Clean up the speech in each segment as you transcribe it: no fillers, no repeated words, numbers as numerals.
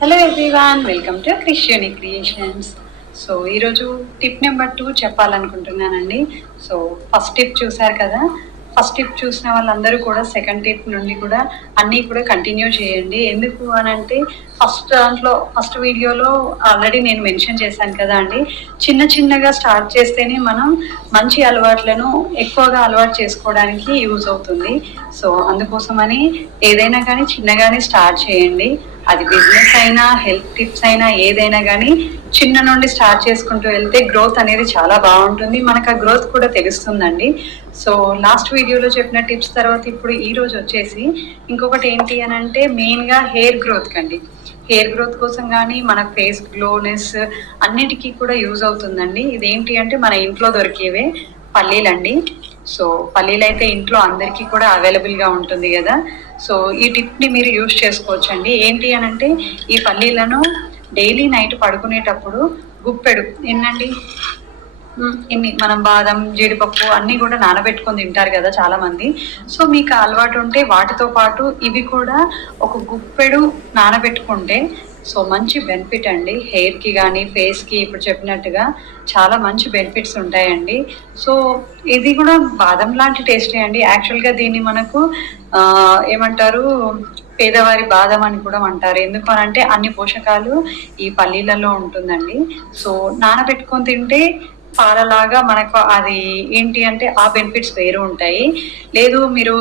Hello everyone, welcome to Kristiani creations. So ఈరోజు tip number 2 చెప్పాలనుకుంటున్నానండి. So first tip చూశారు కదా, ఫస్ట్ టిప్ చూసిన వాళ్ళందరూ కూడా సెకండ్ టిప్ నుండి కూడా అన్నీ కూడా కంటిన్యూ చేయండి. ఎందుకు అని అంటే ఫస్ట్ వీడియోలో ఆల్రెడీ నేను మెన్షన్ చేశాను కదా అండి, చిన్న చిన్నగా స్టార్ట్ చేస్తేనే మనం మంచి అలవాట్లను ఎక్కువగా అలవాటు చేసుకోవడానికి యూజ్ అవుతుంది. సో అందుకోసమని ఏదైనా కానీ చిన్నగానే స్టార్ట్ చేయండి. అది బిజినెస్ అయినా హెల్త్ టిప్స్ అయినా ఏదైనా కానీ చిన్న నుండి స్టార్ట్ చేసుకుంటూ వెళ్తే గ్రోత్ అనేది చాలా బాగుంటుంది. మనకు ఆ గ్రోత్ కూడా తెలుస్తుందండి. సో లాస్ట్ వీడియోలో చెప్పిన టిప్స్ తర్వాత ఇప్పుడు ఈ రోజు వచ్చేసి ఇంకొకటి ఏంటి అని అంటే మెయిన్గా హెయిర్ గ్రోత్ కండి. హెయిర్ గ్రోత్ కోసం కానీ మన ఫేస్ గ్లోనెస్ అన్నిటికీ కూడా యూజ్ అవుతుందండి. ఇదేంటి అంటే మన ఇంట్లో దొరికేవే పల్లీలండి. సో పల్లీలు అయితే ఇంట్లో అందరికీ కూడా అవైలబుల్గా ఉంటుంది కదా. సో ఈ టిప్ని మీరు యూజ్ చేసుకోవచ్చండి. ఏంటి అని అంటే ఈ పల్లీలను డైలీ నైట్ పడుకునేటప్పుడు గుప్పెడు ఎన్నండి ఇన్ని మనం బాదం జీడిపప్పు అన్నీ కూడా నానబెట్టుకొని తింటారు కదా చాలా మంది. సో మీకు అలవాటు ఉంటే వాటితో పాటు ఇవి కూడా ఒక గుప్పెడు నానబెట్టుకుంటే సో మంచి బెనిఫిట్ అండి. హెయిర్కి కానీ ఫేస్కి ఇప్పుడు చెప్పినట్టుగా చాలా మంచి బెనిఫిట్స్ ఉంటాయండి. సో ఇది కూడా బాదం లాంటి టేస్టే అండి. యాక్చువల్గా దీన్ని మనకు ఏమంటారు, పేదవారి బాదం అని కూడా అంటారు. ఎందుకు అని అంటే అన్ని పోషకాలు ఈ పల్లీలలో ఉంటుందండి. సో నానబెట్టుకొని తింటే పాలలాగా మనకు అది ఏంటి అంటే ఆ బెనిఫిట్స్ వేరు ఉంటాయి. లేదు మీరు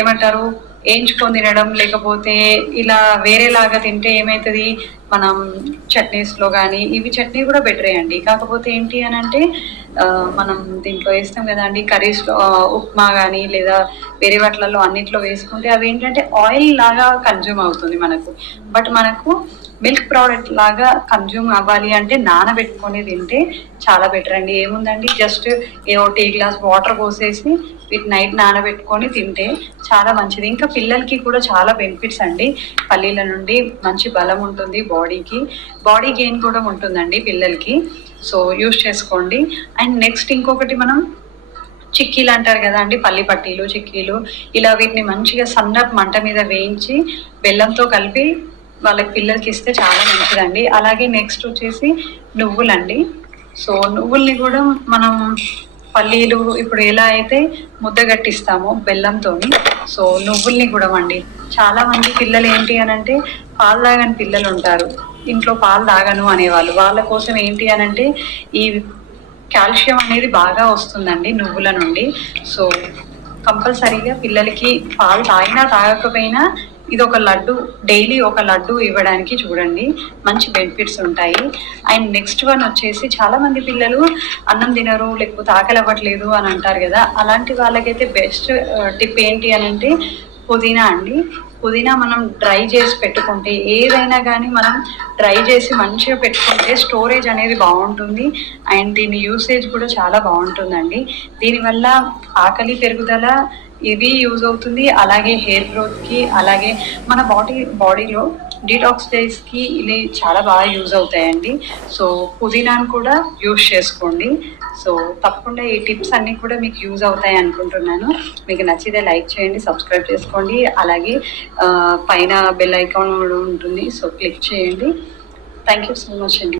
ఏమంటారు వేయించుకొని తినడం, లేకపోతే ఇలా వేరేలాగా తింటే ఏమవుతుంది, మనం చట్నీస్లో కానీ ఇవి చట్నీ కూడా బెటరే అండి. కాకపోతే ఏంటి అని అంటే మనం దీంట్లో వేస్తాం కదా అండి కర్రీస్లో, ఉప్మా కానీ లేదా వేరే వాటిలలో అన్నింటిలో వేసుకుంటే అవి ఏంటంటే ఆయిల్ లాగా కన్జ్యూమ్ అవుతుంది మనకు. బట్ మనకు మిల్క్ ప్రోడక్ట్ లాగా కన్జ్యూమ్ అవ్వాలి అంటే నానబెట్టుకొని తింటే చాలా బెటర్ అండి. ఏముందండి, జస్ట్ టీ గ్లాస్ వాటర్ పోసేసి వీటి నైట్ నానబెట్టుకొని తింటే చాలా మంచిది. ఇంకా పిల్లలకి కూడా చాలా బెనిఫిట్స్ అండి. పల్లీల నుండి మంచి బలం ఉంటుంది, బాడీ గెయిన్ కూడా ఉంటుందండి పిల్లలకి. సో యూజ్ చేసుకోండి. అండ్ నెక్స్ట్ ఇంకొకటి మనం చిక్కీలు అంటారు కదా అండి, పల్లి పట్టీలు చిక్కీలు, ఇలా వీటిని మంచిగా సన్నపు మంట మీద వేయించి బెల్లంతో కలిపి వాళ్ళకి పిల్లలకి ఇస్తే చాలా మంచిదండి. అలాగే నెక్స్ట్ వచ్చేసి నువ్వులండి. సో నువ్వుల్ని కూడా మనం పల్లీలు ఇప్పుడు ఎలా అయితే ముద్దగట్టిస్తామో బెల్లంతో, సో నువ్వుల్ని కూడా అండి చాలా మంది పిల్లలు ఏంటి అని అంటే పాలు తాగని పిల్లలు ఉంటారు, ఇంట్లో పాలు తాగను అనేవాళ్ళు. వాళ్ళ కోసం ఏంటి అని అంటే ఈ కాల్షియం అనేది బాగా వస్తుందండి నువ్వుల నుండి. సో కంపల్సరీగా పిల్లలకి పాలు తాగినా తాగకపోయినా ఇది ఒక లడ్డు, డైలీ ఒక లడ్డు ఇవ్వడానికి చూడండి, మంచి బెనిఫిట్స్ ఉంటాయి. అండ్ నెక్స్ట్ వన్ వచ్చేసి చాలా మంది పిల్లలు అన్నం తినరు, లేకపోతే ఆకలి అవ్వట్లేదు అని అంటారు కదా, అలాంటి వాళ్ళకైతే బెస్ట్ టిప్ ఏంటి అని అంటే పుదీనా అండి. పుదీనా మనం డ్రై చేసి పెట్టుకుంటే, ఏదైనా కానీ మనం డ్రై చేసి మంచిగా పెట్టుకుంటే స్టోరేజ్ అనేది బాగుంటుంది. అండ్ దీని యూసేజ్ కూడా చాలా బాగుంటుందండి. దీనివల్ల ఆకలి పెరుగుదల ఇది యూజ్ అవుతుంది. అలాగే హెయిర్ గ్రోత్కి, అలాగే మన బాడీలో డీటాక్సిడైజ్కి ఇది చాలా బాగా యూజ్ అవుతాయండి. సో పుదీనాను కూడా యూజ్ చేసుకోండి. సో తప్పకుండా ఈ టిప్స్ అన్నీ కూడా మీకు యూజ్ అవుతాయి అనుకుంటున్నాను. మీకు నచ్చితే లైక్ చేయండి, సబ్స్క్రైబ్ చేసుకోండి. అలాగే పైన బెల్ ఐకాన్ కూడా ఉంటుంది, సో క్లిక్ చేయండి. థ్యాంక్ యూ సో మచ్ అండి.